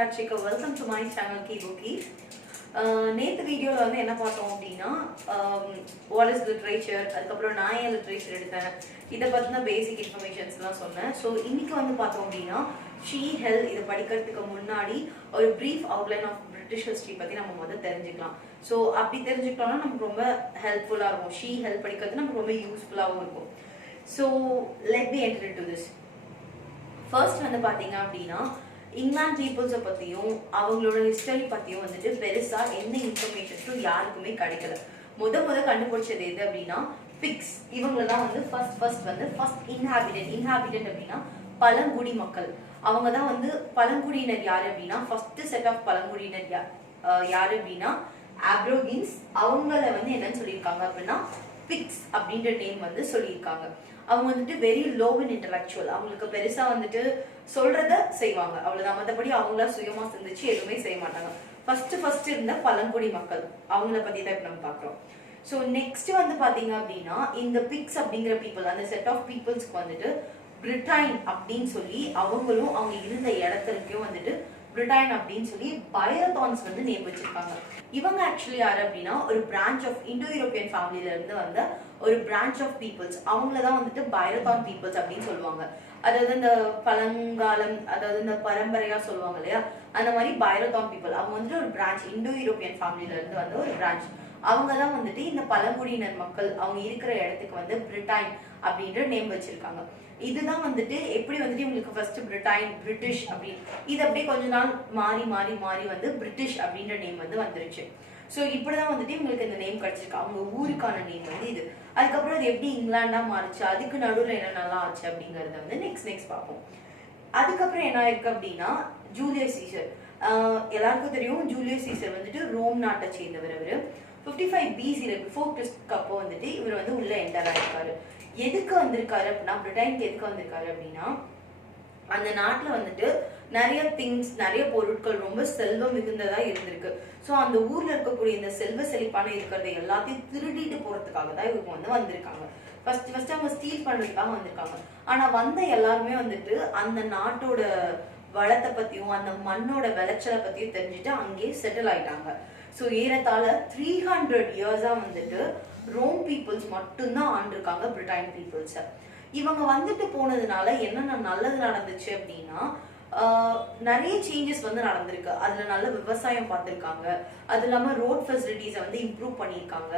Rachika. Welcome to my channel Keys. நேற்று வீடியோவில் வந்து என்ன பார்த்தோம் அப்படின்னா வாட் இஸ் லிட்ரேச்சர், அதுக்கப்புறம் நான் ஏன் லிட்ரேச்சர் எடுத்தேன், இதை பற்றின பேசிக் இன்ஃபர்மேஷன்ஸ்லாம் சொன்னேன். ஸோ இன்னைக்கு வந்து பார்த்தோம் அப்படின்னா ஷீ ஹெல் இதை படிக்கிறதுக்கு முன்னாடி ஒரு brief outline of British history பற்றி நம்ம முதல்ல தெரிஞ்சுக்கலாம். ஸோ அப்படி தெரிஞ்சுக்கிட்டோம்னா நமக்கு ரொம்ப ஹெல்ப்ஃபுல்லாக இருக்கும். ஷீ ஹெல் படிக்கிறது நமக்கு ரொம்ப யூஸ்ஃபுல்லாகவும் இருக்கும். So let me enter into this. First வந்து பார்த்தீங்க அப்படின்னா இங்கிலாந்து பீப்புள்ஸை பற்றியும் அவங்களோட ஹிஸ்டரி பற்றியும் வந்துட்டு பெருசாக எந்த இன்ஃபர்மேஷன்ஸும் யாருக்குமே கிடைக்கல. முத கண்டுபிடிச்சது எது அப்படின்னா பிக்ஸ். இவங்க தான் வந்து ஃபர்ஸ்ட் இன்ஹாபிடன்ட் அப்படின்னா பழங்குடி மக்கள். அவங்க தான் வந்து பழங்குடியினர் யாரு அப்படின்னா ஃபர்ஸ்ட் செட் ஆஃப் பழங்குடியினர் யாரு அப்படின்னா ஆப்ரோகின்ஸ். அவங்கள வந்து என்னன்னு சொல்லியிருக்காங்க அப்படின்னா பிக்ஸ் அப்படின்ற நேம் வந்து சொல்லியிருக்காங்க. அவங்க வந்துட்டு வெரி லோ இன் இன்டலெக்சுவல். அவங்களுக்கு பெருசா வந்துட்டு சொல்றத செய்வாங்க, அவ்வளவுதான். மற்றபடி அவங்களா சுயமா சிந்திச்சு எதுவுமே செய்ய மாட்டாங்க. ஃபர்ஸ்ட் இருந்த பழங்குடி மக்கள் அவங்கள பத்தி தான் இப்ப நம்ம பாக்குறோம். ஸோ நெக்ஸ்ட் வந்து பாத்தீங்க அப்படின்னா இந்த பிக்ஸ் அப்படிங்கிற பீப்புள், அந்த செட் ஆஃப் பீப்புள்ஸ்க்கு வந்துட்டு பிரிட்டைன் அப்படின்னு சொல்லி அவங்களும் அவங்க இருந்த இடத்துலக்கும் வந்துட்டு பிரிட்டைன் அப்படின்னு சொல்லி பைரத்தான்ஸ் வந்து நேம் வச்சிருக்காங்க. இவங்க ஆக்சுவலி யாரு அப்படின்னா ஒரு பிரான்ச் ஆஃப் இண்டோ யூரோப்பியன் ஃபேமிலியில இருந்து வந்த ஒரு பிரான்ச் ஆஃப் பீப்புள்ஸ். அவங்களதான் வந்துட்டு பைரத்தான் பீப்புள்ஸ் அப்படின்னு சொல்லுவாங்க. அதாவது இந்த பழங்காலம், அதாவது இந்த பரம்பரையா சொல்லுவாங்க இல்லையா, அந்த மாதிரி பைரத்தான் பீப்புள். அவங்க வந்துட்டு ஒரு பிரான்ச், இண்டோ யூரோப்பியன் ஃபேமிலியில இருந்து வந்த ஒரு பிரான்ச். அவங்கதான் வந்துட்டு இந்த பழங்குடியினர் மக்கள் அவங்க இருக்கிற இடத்துக்கு வந்து பிரிட்டைன் அப்படின்ற நேம் வச்சிருக்காங்க. இதுதான் வந்துட்டு எப்படி வந்துட்டு இவங்களுக்கு ஃபர்ஸ்ட் பிரிட்டைன், பிரிட்டிஷ் அப்படின்னு இது அப்படியே கொஞ்ச நாள் மாறி வந்து பிரிட்டிஷ் அப்படின்ற நேம் வந்து வந்துருச்சு. ஸோ இப்படிதான் வந்துட்டு இவங்களுக்கு இந்த நேம் கிடைச்சிருக்கு. அவங்க ஊருக்கான நேம் வந்து இது. அதுக்கப்புறம் அது எப்படி இங்கிலாண்டா மாறிச்சு, அதுக்கு நடுவில் என்ன நல்லா ஆச்சு அப்படிங்கறத வந்து நெக்ஸ்ட் பார்ப்போம். அதுக்கப்புறம் என்ன இருக்கு அப்படின்னா ஜூலியஸ் சீசர். எல்லாருக்கும் தெரியும் ஜூலியஸ் சீசர் வந்துட்டு ரோம் நாட்டை சேர்ந்தவர். அவரு 55 BC பிஃபோர் கிறிஸ்ட்க்கு அப்போ வந்துட்டு இவர் வந்து உள்ள என்டர் ஆயிருக்காரு. எதுக்கு வந்திருக்காரு அப்படின்னா பிரிட்டனுக்கு எதுக்கு வந்திருக்காரு அப்படின்னா அந்த நாட்டுல வந்துட்டு நிறைய திங்ஸ், நிறைய பொருட்கள் ரொம்ப செல்வம் மிகுந்ததா இருந்திருக்கு. ஸோ அந்த ஊர்ல இருக்கக்கூடிய இந்த செல்வ செழிப்பான இருக்கிறத எல்லாத்தையும் திருடிட்டு போறதுக்காக தான் இவங்க வந்து வந்திருக்காங்க. ஃபர்ஸ்ட் அவங்க ஸ்டீல் பண்றதுக்காக வந்திருக்காங்க. ஆனா வந்த எல்லாருமே வந்துட்டு அந்த நாட்டோட வளத்தை பத்தியும் அந்த மண்ணோட விளைச்சலை பத்தியும் தெரிஞ்சுட்டு அங்கேயே செட்டில் ஆயிட்டாங்க. ஸோ ஏறத்தாழ 300 இயர்ஸா வந்துட்டு ரோம் பீப்புள்ஸ் மட்டும்தான் ஆண்டிருக்காங்க பிரிட்டன் பீப்புள்ஸை. இவங்க வந்துட்டு போனதுனால என்னென்ன நல்லது நடந்துச்சு அப்படின்னா நிறைய சேஞ்சஸ் வந்து நடந்திருக்கு. அதுல நல்ல விவசாயம் பார்த்துருக்காங்க. அது இல்லாம ரோட் ஃபெசிலிட்டிஸை வந்து இம்ப்ரூவ் பண்ணியிருக்காங்க.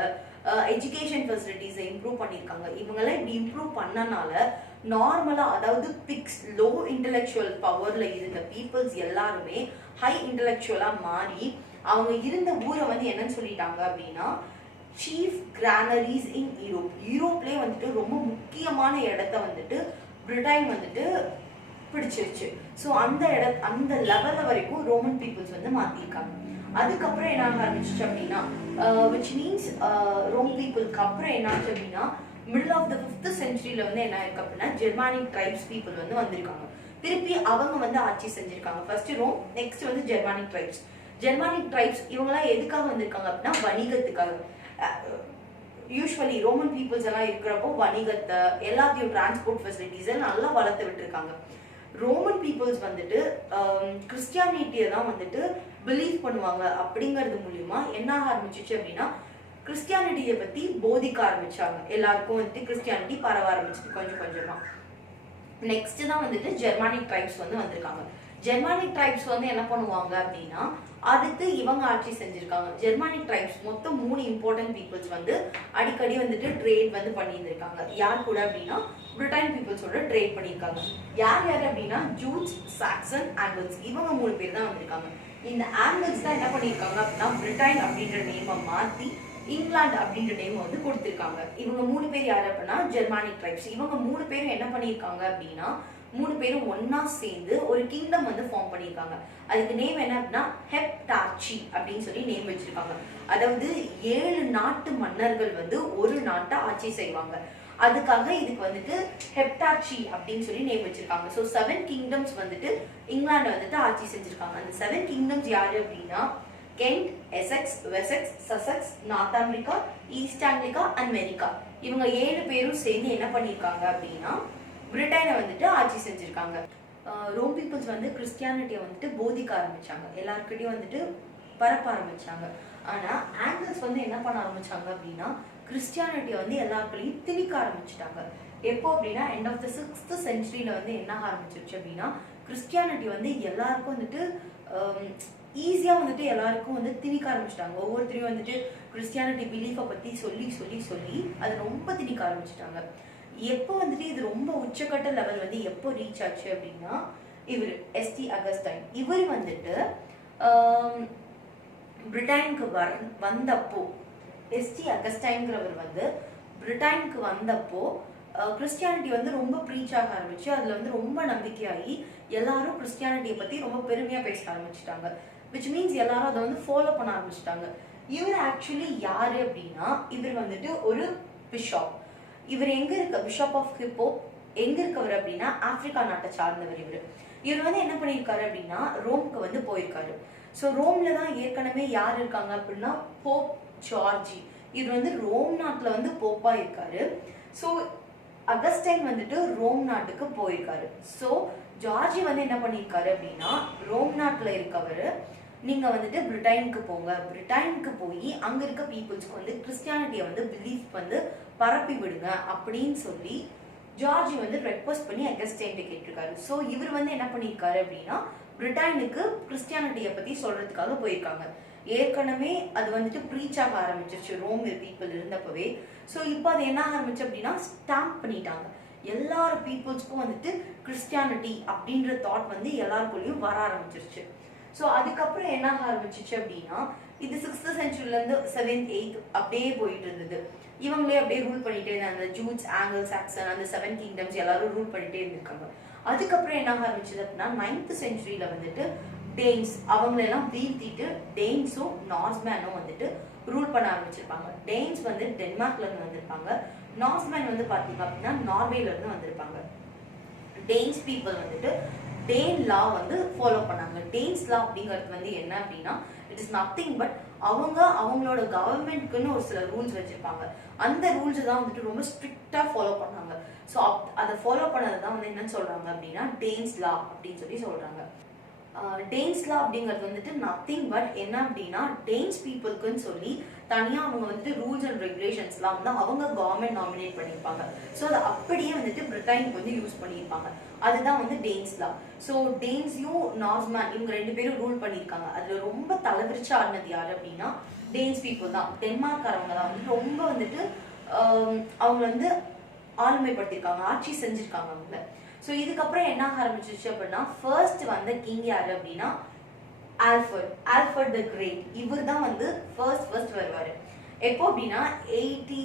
எஜுகேஷன் ஃபெசிலிட்டிஸை இம்ப்ரூவ் பண்ணியிருக்காங்க. இவங்கெல்லாம் இப்படி இம்ப்ரூவ் பண்ணனால நார்மலா, அதாவது பிக்ஸ் லோ இன்டெலெக்சுவல் பவர்ல இருந்த பீப்புள்ஸ் எல்லாருமே ஹை இன்டெலெக்சுவலா மாறி அவங்க இருந்த ஊரை வந்து என்னன்னு சொல்லிட்டாங்க அப்படின்னா சீஃப் கிரானரிஸ் இன் யூரோப்லயே வந்துட்டு ரொம்ப முக்கியமான இடத்த வந்துட்டு பிரிட்டன் வந்துட்டு பிடிச்சிருச்சு. ஸோ அந்த லெவல்ல வரைக்கும் ரோமன் பீப்புள்ஸ் வந்து மாத்திருக்காங்க. அதுக்கப்புறம் என்ன ஆரம்பிச்சிச்சு அப்படின்னா விச் மீன்ஸ் ரோம் பீப்புளுக்கு அப்புறம் என்ன ஆச்சு அப்படின்னா மிடில் ஆஃப் த 5th centuryல வந்து என்ன இருக்கு அப்படின்னா ஜெர்மானிக் ட்ரைப்ஸ் பீப்புள் வந்து வந்திருக்காங்க. திருப்பி அவங்க வந்து ஆட்சி செஞ்சிருக்காங்க. ஃபர்ஸ்ட் ரோம், நெக்ஸ்ட் வந்து ஜெர்மானிக் ட்ரைப்ஸ். இவங்கெல்லாம் எதுக்காக வந்திருக்காங்க அப்படின்னா வணிகத்துக்காக. யூஸ்வலி ரோமன் பீப்புள்ஸ் எல்லாம் இருக்கிறப்போ வணிகத்தை எல்லாத்தையும் டிரான்ஸ்போர்ட் ஃபெசிலிட்டிஸ் நல்லா வளர்த்து விட்டுருக்காங்க. ரோமன் பீப்புள்ஸ் வந்துட்டு கிறிஸ்டியானிட்டியை தான் வந்துட்டு பிலீவ் பண்ணுவாங்க. அப்படிங்கிறது மூலியமா என்ன ஆரம்பிச்சிச்சு அப்படின்னா கிறிஸ்டியானிட்டியை பத்தி போதிக்க ஆரம்பிச்சாங்க. எல்லாருக்கும் வந்துட்டு கிறிஸ்டியானிட்டி பரவ ஆரம்பிச்சிட்டு கொஞ்சமா. நெக்ஸ்ட் தான் வந்துட்டு ஜெர்மானிக் ட்ரைப்ஸ் வந்து வந்திருக்காங்க. ஜெர்மானிக் ட்ரைப்ஸ் வந்து என்ன பண்ணுவாங்க அப்படின்னா அடுத்து இவங்க ஆட்சி செஞ்சிருக்காங்க. ஜெர்மானிக் ட்ரைப்ஸ் மொத்தம் 3 இம்பார்ட்டன்ட் பீப்புள்ஸ் வந்து அடிக்கடி வந்துட்டு ட்ரேட் வந்து பண்ணியிருந்திருக்காங்க. யார் கூட அப்படின்னா பிரிட்டன் பீப்புள்ஸோட ட்ரேட் பண்ணியிருக்காங்க. யார் அப்படின்னா ஜூட்ஸ், சாக்சன், ஆங்கிள்ஸ். இவங்க 3 பேர் தான் வந்திருக்காங்க. இந்த ஆங்கிள்ஸ் தான் என்ன பண்ணியிருக்காங்க அப்படின்னா பிரிட்டன் அப்படின்ற நேமை மாத்தி இங்கிலாந்து அப்படின்ற நேம் வந்து கொடுத்திருக்காங்க. இவங்க 3 பேர் யாரு அப்படின்னா ஜெர்மானிக் ட்ரைப்ஸ். இவங்க 3 பேரும் என்ன பண்ணியிருக்காங்க அப்படின்னா 3 பேரும் ஒன்னா சேர்ந்து ஒரு கிங்டம் வந்து ஃபார்ம் பண்ணியிருக்காங்க. அதுக்கு நேம் என்ன அப்படின்னா ஹெப்டார்ச்சி அப்படின்னு சொல்லி நேம் வச்சிருக்காங்க. அதாவது 7 நாட்டு மன்னர்கள் வந்து ஒரு நாட்டை ஆட்சி செய்வாங்க. அதுக்காக இதுக்கு வந்துட்டு ஹெப்டார்ச்சி அப்படின்னு சொல்லி நேம் வச்சிருக்காங்க. ஸோ 7 கிங்டம்ஸ் வந்துட்டு இங்கிலாந்து வந்துட்டு ஆட்சி செஞ்சிருக்காங்க. அந்த 7 கிங்டம்ஸ் யாரு அப்படின்னா Kent, Essex, Wessex, Sussex, North America, East Anglia and Mercia. இவங்க 7 பேரும் சேர்ந்து என்ன பண்ணியிருக்காங்க அப்படின்னா பிரிட்டனை வந்துட்டு ஆட்சி செஞ்சிருக்காங்க. ரோம் பீப்புள்ஸ் வந்து கிறிஸ்டியானிட்டியை வந்துட்டு போதிக்க ஆரம்பிச்சாங்க, எல்லாருக்கிட்டையும் வந்துட்டு பரப்ப ஆரம்பிச்சாங்க. ஆனா ஆங்கிள்ஸ் வந்து என்ன பண்ண ஆரம்பிச்சாங்க அப்படின்னா கிறிஸ்டியானிட்டியை வந்து எல்லாருக்குள்ளேயும் திணிக்க ஆரம்பிச்சிட்டாங்க. எப்போ அப்படின்னா end of the 6th century வந்து என்ன ஆரம்பிச்சிருச்சு அப்படின்னா கிறிஸ்டியானிட்டி வந்து எல்லாருக்கும் வந்துட்டு ஈஸியாக வந்துட்டு எல்லாருக்கும் வந்து திணிக்க ஆரம்பிச்சிட்டாங்க. ஒவ்வொருத்தரையும் வந்துட்டு கிறிஸ்டியானிட்டி பிலீஃபை பற்றி சொல்லி சொல்லி சொல்லி அது ரொம்ப திணிக்க ஆரம்பிச்சிட்டாங்க. எப்போ வந்துட்டு இது ரொம்ப உச்சக்கட்ட லெவல் வந்து எப்போ ரீச் ஆச்சு அப்படின்னா இவர் எஸ்டி அகஸ்டைன் இவர் வந்துட்டு பிரிட்டனுக்கு வந்தப்போ எஸ்டி அகஸ்டைன்கிறவர் வந்து பிரிட்டனுக்கு வந்தப்போ கிறிஸ்டியானிட்டி வந்து ரொம்ப ப்ரீச் ஆக ஆரம்பிச்சு அதில் வந்து ரொம்ப நம்பிக்கையாகி எல்லாரும் கிறிஸ்டியானிட்டியை பற்றி ரொம்ப பெருமையாக பேச ஆரம்பிச்சிட்டாங்க. விச் மீன்ஸ் எல்லாரும் அதை வந்து ஃபாலோ பண்ண ஆரம்பிச்சிட்டாங்க. இவர் ஆக்சுவலி யாரு அப்படின்னா இவர் வந்துட்டு ஒரு பிஷப். இவர் எங்க இருக்க பிஷப் ஆஃப் ஹிப்போ எங்க இருக்கவர் அப்படின்னா ஆப்பிரிக்கா நாட்டை சார்ந்தவர். இவர் வந்து என்ன பண்ணியிருக்காரு அப்படின்னா ரோம்க்கு வந்து போயிருக்காரு. ஸோ ரோம்ல தான் ஏற்கனவே யார் இருக்காங்க அப்படின்னா போப் ஜார்ஜி. இவர் வந்து ரோம் நாட்டில் வந்து போப்பா இருக்காரு. ஸோ அகஸ்டைன் வந்துட்டு ரோம் நாட்டுக்கு போயிருக்காரு. ஸோ ஜார்ஜி வந்து என்ன பண்ணியிருக்காரு அப்படின்னா ரோம் நாட்டில் இருக்கவர் நீங்க வந்துட்டு பிரிட்டனுக்கு போங்க, பிரிட்டனுக்கு போய் அங்க இருக்க பீப்புள்ஸ்க்கு வந்து கிறிஸ்டியானிட்டியை வந்து பிலீஃப் வந்து பரப்பி விடுங்க அப்படின்னு சொல்லி ஜார்ஜி வந்து ரெக்வஸ்ட் பண்ணி அகஸ்டைன்ட்ட கேட்டிருக்காரு. ஸோ இவர் வந்து என்ன பண்ணியிருக்காரு அப்படின்னா பிரிட்டனுக்கு கிறிஸ்டியானிட்டியை பத்தி சொல்றதுக்காக போயிருக்காங்க. ஏற்கனவே அது வந்துட்டு ப்ரீச் ஆக ஆரம்பிச்சிருச்சு ரோம் பீப்புள் இருந்தப்பவே. ஸோ இப்போ அது என்ன ஆரம்பிச்சு அப்படின்னா ஸ்டாம்ப் பண்ணிட்டாங்க. எல்லாரு பீப்புள்ஸ்க்கும் வந்துட்டு கிறிஸ்டியானிட்டி அப்படின்ற தாட் வந்து எல்லாருக்குள்ளேயும் வர ஆரம்பிச்சிருச்சு. ஸோ அதுக்கப்புறம் என்ன ஆரம்பிச்சிச்சு அப்படின்னா இது 6th century இருந்து 7th 8th அப்படியே போயிட்டு இருந்தது. இவங்களே அப்படியே ரூல் பண்ணிட்டே இருந்தாங்க. ஜூட்ஸ், ஆங்கிள் சாக்சன், அந்த 7 kingdoms எல்லாரும் ரூல் பண்ணிட்டே இருந்திருக்காங்க. அதுக்கப்புறம் என்ன ஆரம்பிச்சது அப்படின்னா 9th century வந்துட்டு டேன்ஸ் அவங்களெல்லாம் வீழ்த்திட்டு டேன்ஸும் நார்ஸ்மேனும் வந்துட்டு ரூல் பண்ண ஆரம்பிச்சிருப்பாங்க. டேன்ஸ் வந்து டென்மார்க்ல இருந்து வந்திருப்பாங்க. நார்ஸ்மேன் வந்து பாத்தீங்க அப்படின்னா நார்வேல இருந்து வந்திருப்பாங்க. டேன்ஸ் பீப்புள் வந்துட்டு டேன் லா வந்து ஃபாலோ பண்ணாங்க. டேன்ஸ் லா அப்படிங்கிறது வந்து என்ன அப்படின்னா இட் இஸ் நத்திங் பட் அவங்களோட கவர்மெண்ட்க்குன்னு ஒரு சில ரூல்ஸ் வச்சிருப்பாங்க. அந்த ரூல்ஸ் தான் வந்துட்டு ரொம்ப ஸ்ட்ரிக்டா ஃபாலோ பண்ணாங்க. ஸோ அதை ஃபாலோ பண்ணது தான் வந்து என்னன்னு சொல்றாங்க அப்படின்னா டேன்ஸ் லா அப்படின்னு சொல்லி சொல்றாங்க. டேன்ஸ் லா அப்படிங்கிறது வந்துட்டு நத்திங் பட் என்ன அப்படின்னா டேன்ஸ் பீப்புளுக்குன்னு சொல்லி தனியாக அவங்க வந்துட்டு ரூல்ஸ் அண்ட் ரெகுலேஷன்ஸ்லாம் வந்து அவங்க கவர்மெண்ட் நாமினேட் பண்ணியிருப்பாங்க. ஸோ அதை அப்படியே வந்துட்டு பிரிட்டனுக்கு வந்து யூஸ் பண்ணியிருப்பாங்க. அதுதான் வந்து டேன்ஸ் லா. ஸோ டேன்ஸையும் நார்ஸ்மேன் இவங்க 2 பேரும் ரூல் பண்ணியிருக்காங்க. அதில் ரொம்ப தலைவிரிச்சு ஆடினது யார் அப்படின்னா டேன்ஸ் பீப்புள் தான். டென்மார்க்காரவங்க தான் வந்து ரொம்ப வந்துட்டு அவங்க வந்து ஆளுமைப்படுத்தியிருக்காங்க, ஆட்சி செஞ்சிருக்காங்க அவங்கள. ஸோ இதுக்கப்புறம் என்ன ஆரம்பிச்சிச்சு அப்படின்னா ஃபர்ஸ்ட் வந்த கிங் யாரு அப்படின்னா ஆல்ஃபர்ட் தி கிரேட். இவர் தான் வந்து ஃபர்ஸ்ட் வருவாரு. எப்போ அப்படின்னா 80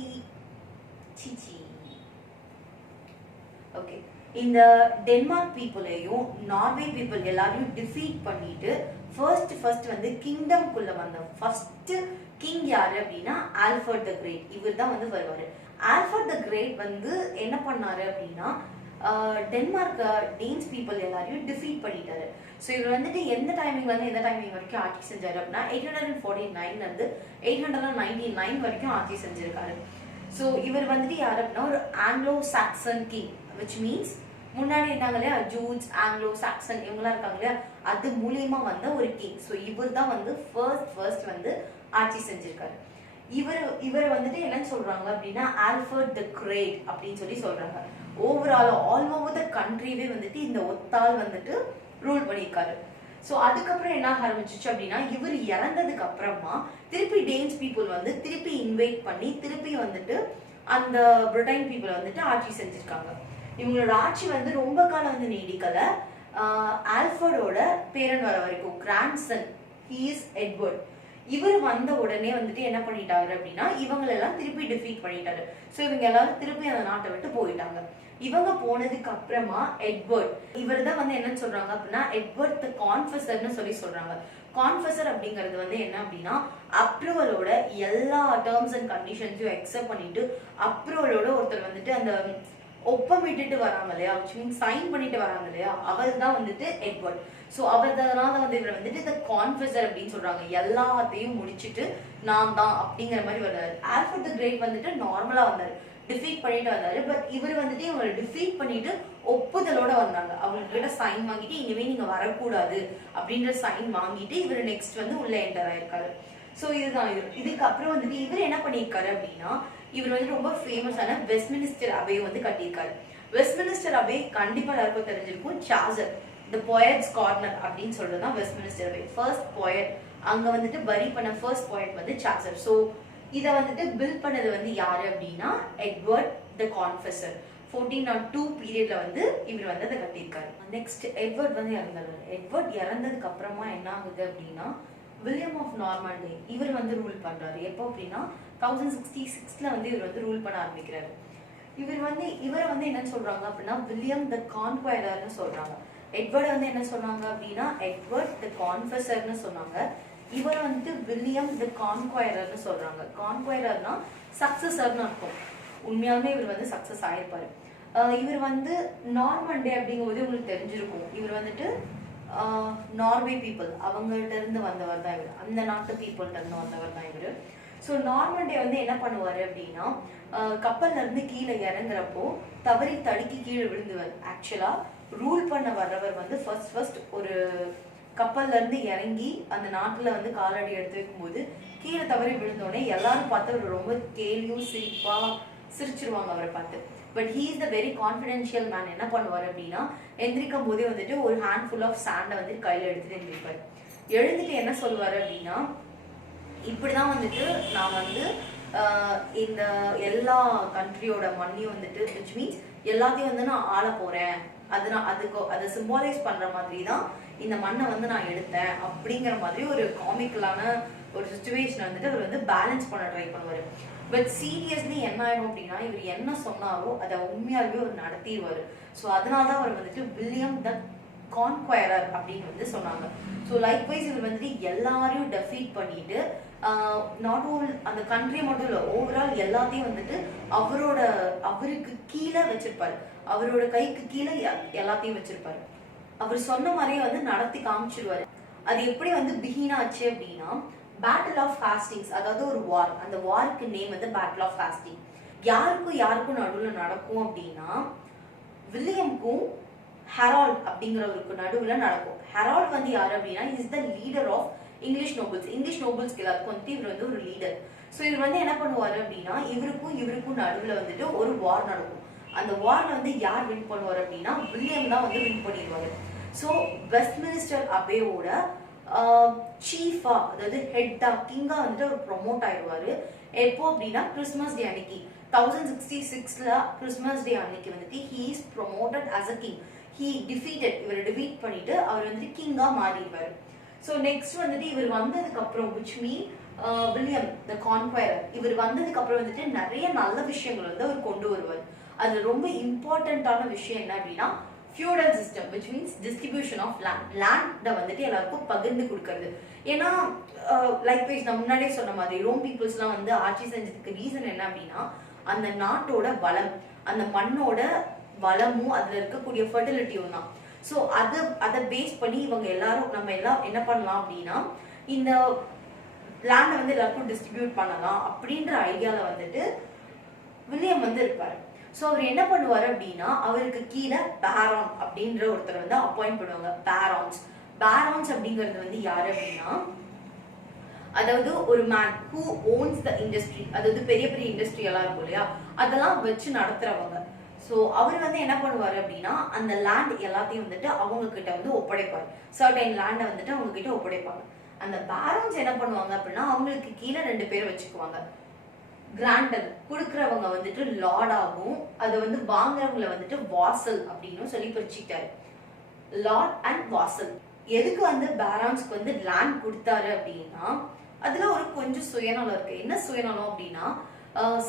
ஓகே இந்த டென்மார்க் பீப்புளையும் நார்வே பீப்புள் எல்லாரையும் டிஃபீட் பண்ணிட்டு ஃபர்ஸ்ட் வந்து கிங்டம்குள்ள வந்த ஃபர்ஸ்ட் கிங் யாரு அப்படின்னா ஆல்ஃபர்ட் தி கிரேட். இவர் தான் வந்து வருவாரு. ஆல்ஃபர்ட் தி கிரேட் வந்து என்ன பண்ணாரு அப்படின்னா டென்மார்க் டேன்ஸ் பீப்புள் எல்லாரையும் டிஃபீட் பண்ணிட்டாரு. ஸோ இவர் வந்துட்டு எந்த டைமிங்ல இருந்து எந்த டைமிங் வரைக்கும் ஆட்சி செஞ்சாரு அப்படின்னா 849 இருந்து 899 வரைக்கும் ஆட்சி செஞ்சிருக்காரு. ஸோ இவர் வந்துட்டு யாரு அப்படின்னா ஒரு Anglo Saxon king. Which means முன்னாடி இருந்தாங்க இல்லையா ஜூட்ஸ், ஆங்கிலோ சாக்சன் இவங்கெல்லாம் இருக்காங்க இல்லையா அது மூலியமா வந்த ஒரு கிங். ஸோ இவர் தான் வந்து ஃபர்ஸ்ட் வந்து ஆட்சி செஞ்சிருக்காரு. இவரை வந்துட்டு என்னன்னு சொல்றாங்க அப்படின்னா ஆல்ஃபர்ட் தி கிரேட் அப்படின்னு சொல்லி சொல்றாங்க. ஓவரால் ஆல் ஓவர் த கண்ட்ரிவே வந்துட்டு இந்த ஒத்தால் வந்துட்டு ரூல் பண்ணியிருக்காரு. ஸோ அதுக்கப்புறம் என்ன ஆரம்பிச்சிச்சு அப்படின்னா இவர் இறந்ததுக்கு அப்புறமா திருப்பி டேன்ஸ் பீப்புள் வந்து திருப்பி இன்வைட் பண்ணி திருப்பி வந்துட்டு அந்த பிரிட்டன் பீப்புள் வந்துட்டு ஆட்சி செஞ்சிருக்காங்க. இவங்களோட ஆட்சி வந்து ரொம்ப காலம் வந்து நீடிக்கல. ஆல்ஃபர்டோட பேரன் வர வரைக்கும் கிராண்ட்சன் ஹி இஸ் எட்வர்ட். இவர் வந்த உடனே வந்துட்டு என்ன பண்ணிட்டாரு அப்படின்னா இவங்களெல்லாம் திருப்பி டிஃபீட் பண்ணிட்டாரு. ஸோ இவங்க எல்லாரும் திருப்பி அந்த நாட்டை விட்டு போயிட்டாங்க. இவங்க போனதுக்கு அப்புறமா எட்வர்ட் இவர் தான் வந்து என்னன்னு சொல்றாங்க அப்படின்னா எட்வர்ட் தி கான்ஃபெசர்னு சொல்லி சொல்றாங்க. கான்ஃபெசர் அப்படிங்கிறது வந்து என்ன அப்படின்னா அப்ரூவலோட எல்லா டேர்ம்ஸ் அண்ட் கண்டிஷன்ஸையும் அக்செப்ட் பண்ணிட்டு அப்ரூவலோட ஒருத்தர் வந்துட்டு அந்த ஒப்பமிட்டுட்டு வராங்க இல்லையா which means சைன் பண்ணிட்டு வராங்க இல்லையா அவர் தான் வந்துட்டு எட்வர்ட். ஸோ அவர்னால வந்து இவர் வந்துட்டு த கான்ஃபெசர் அப்படின்னு சொல்றாங்க. எல்லாத்தையும் முடிச்சுட்டு நான் தான் அப்படிங்கிற மாதிரி வர்றாரு. ஆல்ஃபர்ட் தி கிரேட் வந்துட்டு நார்மலா வந்தாரு. டிஃபீட் பண்ணிட்டு வந்தாரு. பட் இவர் வந்துட்டு இவங்களை டிஃபீட் பண்ணிட்டு ஒப்புதலோட வந்தாங்க. அவங்க கிட்ட சைன் வாங்கிட்டு இனிமே நீங்க வரக்கூடாது அப்படின்ற சைன் வாங்கிட்டு இவர் நெக்ஸ்ட் வந்து உள்ள என்டர் ஆயிருக்காரு. ஸோ இதுதான் இதுக்கப்புறம் வந்துட்டு இவர் என்ன பண்ணியிருக்காரு அப்படின்னா, இவர் வந்து ரொம்ப ஃபேமஸான வெஸ்ட்மினிஸ்டர் அபே வந்து கட்டியிருக்காரு. வெஸ்ட்மினிஸ்டர் அபே கண்டிப்பா எல்லாருக்கும் தெரிஞ்சிருக்கும். சார்ஜர் த போயட்ஸ் கார்னர் அப்படின்னு சொல்றதுதான் வெஸ்ட்மினிஸ்டர் அபே. ஃபர்ஸ்ட் போயட் அங்க வந்துட்டு பரி பண்ண ஃபர்ஸ்ட் போயட் வந்து சார்ஜர். ஸோ இதை வந்துட்டு பில்ட் பண்ணது வந்து யாரு அப்படின்னா எட்வர்ட் த கான்ஃபெசர். 1402 பீரியட்ல வந்து இவர் வந்து அதை கட்டியிருக்காரு. நெக்ஸ்ட் எட்வர்ட் வந்து இறந்தாரு. எட்வர்ட் இறந்ததுக்கு அப்புறமா என்ன ஆகுது அப்படின்னா வில்லியம் ஆஃப் நார்மண்டே இவர் வந்து ரூல் பண்றாரு. எப்போ அப்படின்னா 1066ல வந்து இவர் வந்து ரூல் பண்ண ஆரம்பிக்கிறாரு. இவரை வந்து என்ன சொல்றாங்க அப்படின்னா வில்லியம் த கான்குயரர்னு சொல்றாங்க. எட்வர்ட் வந்து என்ன சொன்னாங்க அப்படின்னா எட்வர்ட் த கான்ஃபெசர்னு சொன்னாங்க. இவர் வந்துட்டு வில்லியம் த கான்குயரர்னு சொல்றாங்க. கான்குயரர்னா சக்சஸர்னு அர்த்தம். உண்மையாலுமே இவர் வந்து சக்சஸ் ஆயிருப்பாரு. இவர் வந்து நார்மண்டே அப்படிங்கும்போது உங்களுக்கு தெரிஞ்சிருக்கும். இவர் வந்துட்டு நார்வே பீப்புள் அவங்கள்ட்ட இருந்து வந்தவர் தான் இவர். அந்த நாட்டு பீப்புள்கிட்ட இருந்து வந்தவர் தான் இவர். ஸோ நார்மண்டே வந்து என்ன பண்ணுவாரு அப்படின்னா கப்பல்ல இருந்து கீழே இறங்குறப்போ தவறி தடுக்கி கீழே விழுந்துவார். ஆக்சுவலா ரூல் பண்ண வர்றவர் வந்து ஃபர்ஸ்ட் ஒரு கப்பல்ல இருந்து இறங்கி அந்த நாட்டுல வந்து காலடி எடுத்து வைக்கும்போது கீழே தவறி விழுந்தோடனே எல்லாரும் பார்த்து அவர் ரொம்ப கேலியும் சிரிப்பா சிரிச்சிருவாங்க அவரை பார்த்து. But he is the very confidential man. என்ன பண்ணுவார் அப்படின்னா எந்திரிக்கும் போதே வந்துட்டு ஒரு ஹேண்ட்ஃபுல் ஆஃப் சாண்டை வந்து கையில எடுத்துட்டு எந்திரிப்பார். எழுந்துட்டு என்ன சொல்லுவாரு அப்படின்னா இப்படிதான் வந்துட்டு நான் வந்து இந்த எல்லா கண்ட்ரியோட மண்ணையும் வந்துட்டு விச் மீன்ஸ் எல்லாத்தையும் வந்து நான் ஆள போறேன், அதை சிம்பாலைஸ் பண்ற மாதிரி தான் இந்த மண்ணை வந்து நான் எடுத்தேன் அப்படிங்கிற மாதிரி ஒரு காமிக்கலான ஒரு சுச்சுவேஷன் வந்துட்டு அவர் வந்து பேலன்ஸ் பண்ண ட்ரை பண்ணுவாரு. பட் சீரியஸ்லி என்ன ஆயிடும் அப்படின்னா இவர் என்ன சொன்னாரோ அதை உண்மையாகவே அவர் நடத்திடுவாரு. ஸோ அதனாலதான் அவர் வந்துட்டு வில்லியம் த கான்குயரர் அப்படின்னு வந்து சொன்னாங்க. ஸோ லைக்வைஸ் இவர் வந்துட்டு எல்லாரையும் டெஃபீட் பண்ணிட்டு நாட் ஓன்லி அந்த கண்ட்ரி மட்டும் இல்லை ஓவரால் எல்லாத்தையும் வந்துட்டு அவருக்கு கீழே வச்சிருப்பாரு. அவரோட கைக்கு கீழே எல்லாத்தையும் வச்சிருப்பாரு. அவர் சொன்ன மாதிரியே வந்து நடத்தி காமிச்சிருவாரு. அது எப்படி வந்து பிகின் ஆச்சு அப்படின்னா பேட்டில் ஆஃப் ஹாஸ்டிங்ஸ், அதாவது ஒரு வார். அந்த வாருக்கு நேம் வந்து பேட்டில் ஆஃப் ஹாஸ்டிங். யாருக்கும் நடுவில் நடக்கும் அப்படின்னா வில்லியம்க்கும் ஹெரால்ட் அப்படிங்கிறவருக்கு நடுவில் நடக்கும். ஹெரால்ட் வந்து யாரு அப்படின்னா is the leader of English nobles. English நோபல்ஸ்க்கு எல்லாருக்கும் வந்து இவர் வந்து ஒரு லீடர். ஸோ இவர் வந்து என்ன பண்ணுவாரு அப்படின்னா இவருக்கும் நடுவில் வந்துட்டு ஒரு வார் நடக்கும். அந்த வார்ல வந்து யார் வின் பண்ணுவார் அப்படின்னா வில்லியம் தான் வந்து வின் பண்ணிடுவாரு. ஸோ வெஸ்ட்மினிஸ்டர் அபேவோட சீஃபா அதாவது ஹெட்டா கிங்கா வந்துட்டு அவர் ப்ரொமோட் ஆயிடுவாரு. எப்போ அப்படின்னா கிறிஸ்மஸ் டே அன்னைக்கு 1066ல கிறிஸ்மஸ் டே அன்னைக்கு வந்துட்டு he is promoted as a king. He defeated, இவரை டிஃபீட் பண்ணிட்டு அவர் வந்துட்டு கிங்கா மாறிடுவாரு. ஸோ நெக்ஸ்ட் வந்துட்டு இவர் வந்ததுக்கு அப்புறம் விச் மீன் வில்லியம் த கான்குயரர் இவர் வந்ததுக்கு அப்புறம் வந்துட்டு நிறைய நல்ல விஷயங்கள் வந்து அவர் கொண்டு வருவார். அது ரொம்ப இம்பார்ட்டன்டான விஷயம் என்ன அப்படின்னா feudal system which means distribution of லேண்டை வந்துட்டு எல்லாருக்கும் பகிர்ந்து கொடுக்கறது. ஏன்னா லைக்வைஸ் நான் முன்னாடியே சொன்ன மாதிரி ரோம் பீப்புள்ஸ்லாம் வந்து ஆட்சி செஞ்சதுக்கு ரீசன் என்ன அப்படின்னா அந்த நாட்டோட வளம், அந்த மண்ணோட வளமும் அதுல இருக்கக்கூடிய ஃபர்டிலிட்டியும் தான். ஸோ அதை பேஸ் பண்ணி நம்ம எல்லாம் என்ன பண்ணலாம் அப்படின்னா இந்த லேண்டை வந்து எல்லாருக்கும் டிஸ்ட்ரிபியூட் பண்ணலாம் அப்படின்ற ஐடியால வந்துட்டு வில்லியம் வந்து இருப்பாரு. ஸோ அவர் என்ன பண்ணுவாரு அப்படின்னா அவருக்கு கீழே பேரான் அப்படின்ற ஒருத்தர் வந்து அப்பாயிண்ட் பண்ணுவாங்க. பேரான்ஸ் அப்படிங்கிறது வந்து யாரு அப்படின்னா அதாவது ஒரு man who ones the industry, அதாவது பெரிய பெரிய இண்டஸ்ட்ரி எல்லாம் இருக்கும் இல்லையா அதெல்லாம் வச்சு நடத்துறவங்க. ஸோ அவர் வந்து என்ன பண்ணுவாரு அப்படின்னா அந்த லேண்ட் எல்லாத்தையும் வந்துட்டு அவங்க கிட்ட வந்து ஒப்படைப்பாரு. சர்டைன் லேண்டை வந்துட்டு அவங்க கிட்ட ஒப்படைப்பாங்க. அந்த பேரன்ஸ் என்ன பண்ணுவாங்க அப்படின்னா அவங்களுக்கு கீழே 2 பேர் வச்சுக்குவாங்க. கிராண்டர் கொடுக்குறவங்க வந்துட்டு லார்ட் ஆகும், அது வந்து வாங்குறவங்களை வந்துட்டு வாசல் அப்படின்னு சொல்லி பிரிச்சுக்கிட்டாரு. லார்ட் அண்ட் வாசல். எதுக்கு வந்து பேரான்ஸ்க்கு வந்து லேண்ட் கொடுத்தாரு அப்படின்னா அதுல ஒரு கொஞ்சம் சுயநலம் இருக்கு. என்ன சுயநலம் அப்படின்னா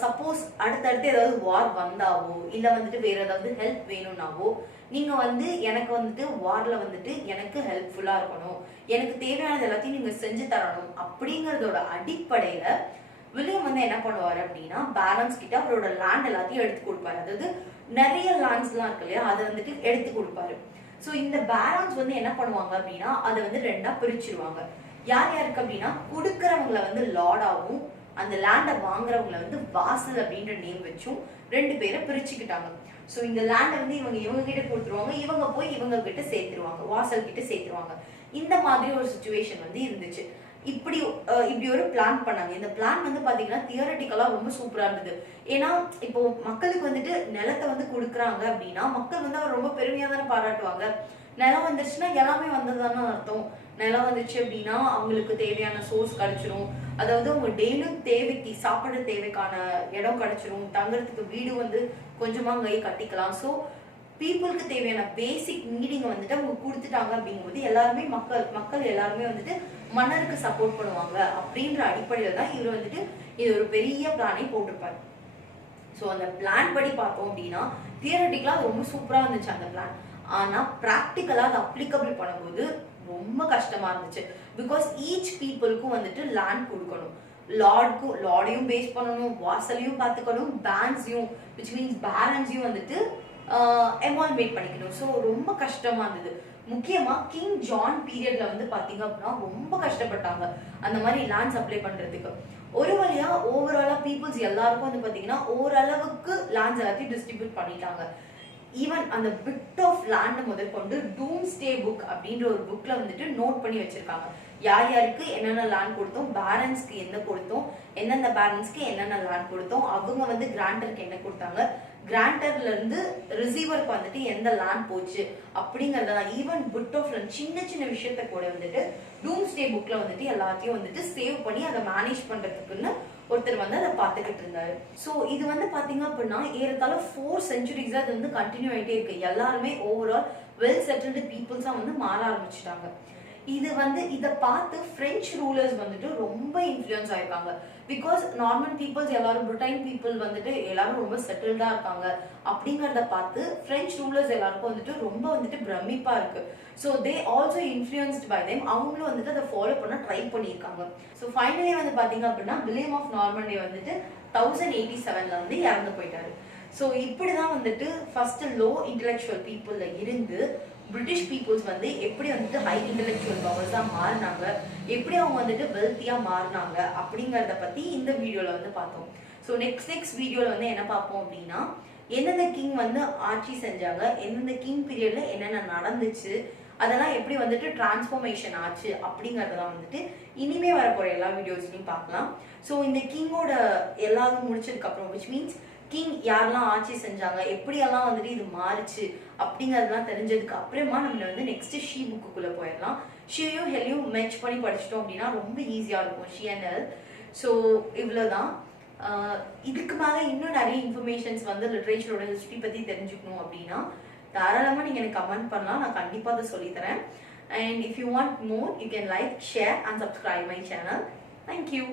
சப்போஸ் அடுத்தடுத்து ஏதாவது வார் வந்தாவோ இல்ல வந்துட்டு வேற ஏதாவது ஹெல்ப் வேணும்னாவோ நீங்க வந்து எனக்கு வந்துட்டு வார்ல வந்துட்டு எனக்கு ஹெல்ப்ஃபுல்லா இருக்கணும், எனக்கு தேவையானது எல்லாத்தையும் நீங்க செஞ்சு தரணும் அப்படிங்கறதோட அடிப்படையில வில்லியம் வந்து என்ன பண்ணுவாரு அப்படின்னா பேரன்ஸ் கிட்ட அவரோட லேண்ட் எல்லாத்தையும் எடுத்து கொடுப்பாரு. அதாவது நிறைய லேண்ட்ஸ் எல்லாம் இருக்கு இல்லையா அதை வந்துட்டு எடுத்து கொடுப்பாரு. ஸோ இந்த பேரன்ஸ் வந்து என்ன பண்ணுவாங்க அப்படின்னா அதை வந்து 2ஆ பிரிச்சிருவாங்க. யாருக்கு அப்படின்னா கொடுக்கறவங்களை வந்து லார்டாவும் அந்த லேண்டை வாங்குறவங்களை வந்து வாசல் அப்படின்ற நேம் வச்சும் 2 பேரை பிரிச்சுக்கிட்டாங்க. ஸோ இந்த லேண்டை வந்து இவங்க கிட்ட கொடுத்துருவாங்க, இவங்க போய் இவங்க கிட்ட சேர்த்துருவாங்க, வாசல் கிட்ட சேர்த்துருவாங்க. இந்த மாதிரி ஒரு சுச்சுவேஷன் வந்து இருந்துச்சு. இப்படி ஒரு பிளான் பண்ணாங்க. இந்த பிளான் வந்து பாத்தீங்கன்னா தியரட்டிக்கலா ரொம்ப சூப்பரா இருந்தது. ஏன்னா இப்போ மக்களுக்கு வந்துட்டு நிலத்தை வந்து கொடுக்குறாங்க அப்படின்னா மக்கள் வந்து அவர் ரொம்ப பெருமையா தானே பாராட்டுவாங்க. நிலம் வந்துருச்சுன்னா எல்லாமே வந்ததுதானே அர்த்தம். நிலம் வந்துச்சு அப்படின்னா அவங்களுக்கு தேவையான சோர்ஸ் கிடைச்சிரும். அதாவது அவங்க டெய்லியும் தேவைக்கு சாப்பிட தேவைக்கான இடம் கிடைச்சிரும். தங்குறதுக்கு வீடு வந்து கொஞ்சமா அங்கேயே கட்டிக்கலாம். ஸோ பீப்புளுக்கு தேவையான பேசிக் நீடிங்க வந்துட்டு அவங்க கொடுத்துட்டாங்க. அப்படிங்கும்போது எல்லாருமே மக்கள் எல்லாருமே வந்துட்டு மன்னருக்கு சப்போர்ட் பண்ணுவாங்க அப்படின்ற அடிப்படையில தான் இவர் வந்துட்டு இது ஒரு பெரிய பிளானை போட்டிருப்பாரு. ஸோ அந்த பிளான் படி பார்த்தோம் அப்படின்னா தியரட்டிக்கலா அது ரொம்ப சூப்பரா இருந்துச்சு அந்த பிளான். ஆனா ப்ராக்டிக்கலா அதை அப்ளிகபிள் பண்ணும்போது ரொம்ப கஷ்டமா இருந்துச்சு. பிகாஸ் ஈச் பீப்புளுக்கும் வந்துட்டு லேண்ட் கொடுக்கணும். லார்டையும் பேஸ் பண்ணணும், வாசலையும் பார்த்துக்கணும், பேங்க்ஸையும் விச் மீன்ஸ் பேரன்ஸையும் வந்துட்டு எவால்வேட் பண்ணிக்கணும். ஸோ ரொம்ப கஷ்டமா இருந்தது. முக்கியமா கிங் ஜான் பீரியட்ல வந்து பாத்தீங்க அப்படின்னா ரொம்ப கஷ்டப்பட்டாங்க அந்த மாதிரி லேண்ட்ஸ் அப்ளை பண்றதுக்கு. ஒரு வழியா ஓவராலா பீப்புள்ஸ் எல்லாருக்கும் வந்து பாத்தீங்கன்னா ஓரளவுக்கு லேண்ட்ஸ் எல்லாத்தையும் டிஸ்ட்ரிபியூட் பண்ணிட்டாங்க. ஈவன் அந்த பிட் ஆஃப் லேண்ட் முதல் கொண்டு டூம்ஸ்டே புக் அப்படின்ற ஒரு புக்ல வந்துட்டு நோட் பண்ணி வச்சிருக்காங்க. யார் யாருக்கு என்னென்ன லேண்ட் கொடுத்தோம், பேரன்ஸ்க்கு என்ன கொடுத்தோம், எந்தெந்த பேரன்ஸ்க்கு என்னென்ன லேண்ட் கொடுத்தோம், அவங்க வந்து கிராண்டருக்கு என்ன கொடுத்தாங்க, கிராண்டர்ல இருந்து ரிசீவருக்கு வந்துட்டு எந்த லேண்ட் போச்சு அப்படிங்கறதெல்லாம் ஈவன் பிட் ஆஃப் லேண்ட் சின்ன சின்ன விஷயத்த கூட வந்துட்டு டூம்ஸ்டே புக்ல வந்துட்டு எல்லாத்தையும் வந்துட்டு சேவ் பண்ணி அதை மேனேஜ் பண்றதுக்குன்னு ஒருத்தர் வந்து அதை பார்த்துக்கிட்டு இருந்தாரு. ஸோ இது வந்து பாத்தீங்க அப்படின்னா ஏறத்தாழ 4 centuries அது வந்து கண்டினியூ ஆகிட்டே இருக்கு. எல்லாருமே ஓவரால் வெல் செட்டில்டு பீப்புள்ஸா வந்து மாற ஆரம்பிச்சுட்டாங்க. இது வந்து இதை பார்த்து பிரெஞ்சு ரூலர்ஸ் வந்துட்டு ரொம்ப இன்ஃப்ளூயன்ஸ் ஆயிருக்காங்க. பிகாஸ் நார்மல் பீப்புள்ஸ் எல்லாரும் பிரிட்டன் பீப்புள் வந்துட்டு எல்லாரும் ரொம்ப செட்டில்டா இருக்காங்க அப்படிங்கறத பார்த்து பிரெஞ்சு ரூலர்ஸ் எல்லாருக்கும் வந்துட்டு ரொம்ப வந்துட்டு பிரமிப்பா இருக்கு. So they also influenced by them. அவங்களும் வந்துட்டு அதை ஃபாலோ பண்ண ட்ரை பண்ணியிருக்காங்க. ஸோ ஃபைனலி வந்து பாத்தீங்க அப்படின்னா வில்லியம் ஆஃப் நார்மண்டி வந்துட்டு 1087ல வந்து இறந்து போயிட்டாரு. ஸோ இப்படிதான் வந்துட்டு ஃபர்ஸ்ட் லோ இன்டெலெக்சுவல் பீப்புள்ல இருந்து பிரிட்டிஷ் பீப்புள்ஸ் வந்து எப்படி வந்துட்டு ஹை இன்டெலெக்சுவல் பவர்ஸா மாறினாங்க, எப்படி அவங்க வந்துட்டு வெல்த்தியா மாறினாங்க அப்படிங்கறத பத்தி இந்த வீடியோல வந்து பார்த்தோம். ஸோ நெக்ஸ்ட் வீடியோல வந்து என்ன பார்ப்போம் அப்படின்னா எந்தெந்த கிங் வந்து ஆட்சி செஞ்சாங்க, எந்தெந்த கிங் பீரியட்ல என்னென்ன நடந்துச்சு, அதெல்லாம் எப்படி வந்துட்டு டிரான்ஸ்ஃபர்மேஷன் ஆச்சு அப்படிங்கறதெல்லாம் வந்துட்டு இனிமே வரப்போற எல்லா வீடியோஸ்லையும் பார்க்கலாம். ஸோ இந்த கிங்கோட எல்லாரும் முடிச்சதுக்கு அப்புறம் விச் மீன்ஸ் கிங் யாரெல்லாம் ஆட்சி செஞ்சாங்க, எப்படியெல்லாம் வந்துட்டு இது மாறுச்சு அப்படிங்கறதெல்லாம் தெரிஞ்சதுக்கு அப்புறமா நம்ம வந்து நெக்ஸ்ட் ஷீ புக்குக்குள்ள போயிடலாம். ஷீயும் ஹெல்லையும் மேட்ச் பண்ணி படிச்சிட்டோம் அப்படின்னா ரொம்ப ஈஸியா இருக்கும் ஷீ அண்ட் ஹெல். ஸோ இவ்வளவுதான். இதுக்கு மேல இன்னும் நிறைய இன்ஃபர்மேஷன்ஸ் வந்து லிட்ரேச்சரோட ஹிஸ்டரி பத்தி தெரிஞ்சுக்கணும் அப்படின்னா தாராளமா நீங்க எனக்கு கமெண்ட் பண்ணலாம், நான் கண்டிப்பா அதை சொல்லித்தரேன். And if you want more you can like, share and subscribe my channel. Thank you.